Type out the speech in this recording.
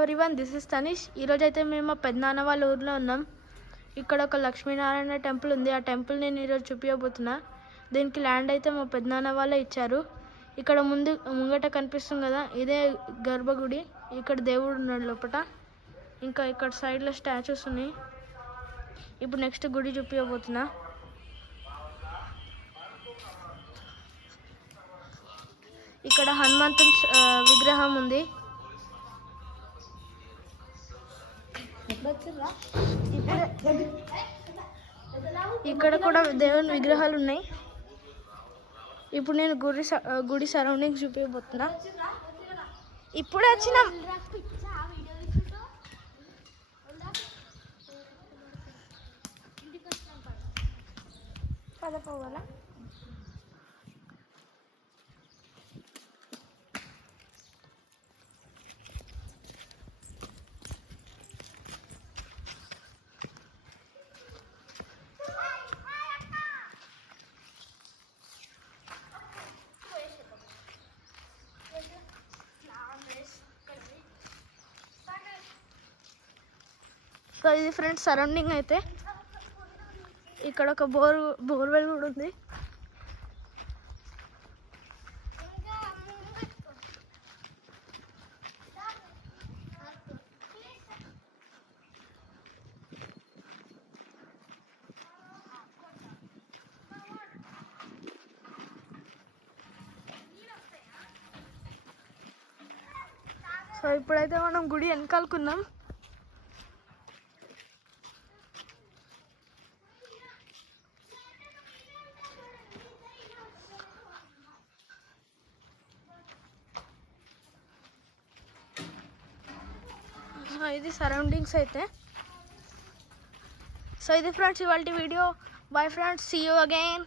Everyone, this is Tanish. ఈరోజు అయితే మేము మా పెద్దనాన్న వాళ్ళ ఊర్లో ఉన్నాం. ఇక్కడ ఒక లక్ష్మీనారాయణ టెంపుల్ ఉంది. ఆ టెంపుల్ నేను ఈరోజు చూపించబోతున్నా. దీనికి ల్యాండ్ అయితే మా పెద్దనాన్న వాళ్ళే ఇచ్చారు. ఇక్కడ ముంగట కనిపిస్తుంది కదా, ఇదే గర్భగుడి. ఇక్కడ దేవుడు ఉన్నాడు లోపల. ఇంకా ఇక్కడ సైడ్లో స్టాచ్యూస్ ఉన్నాయి. ఇప్పుడు నెక్స్ట్ గుడి చూపించబోతున్నా. ఇక్కడ హనుమంతుని విగ్రహం ఉంది. ఇక్కడ కూడా దేవుని విగ్రహాలు ఉన్నాయి. ఇప్పుడు నేను గుడి సరౌండింగ్స్ చూపించబోతున్నా. ఇప్పుడు వచ్చినాం. పదపోవాలా? సో ఇది ఫ్రెండ్స్ సరౌండింగ్ అయితే. ఇక్కడ ఒక బోర్వెల్ కూడా ఉంది. సో ఇప్పుడైతే మనం గుడి వెనకాలకున్నాం. ఇది సరౌండింగ్స్ అయితే. సో ఇది ఫ్రెండ్స్ ఇవాళ video. Bye friends, see you again.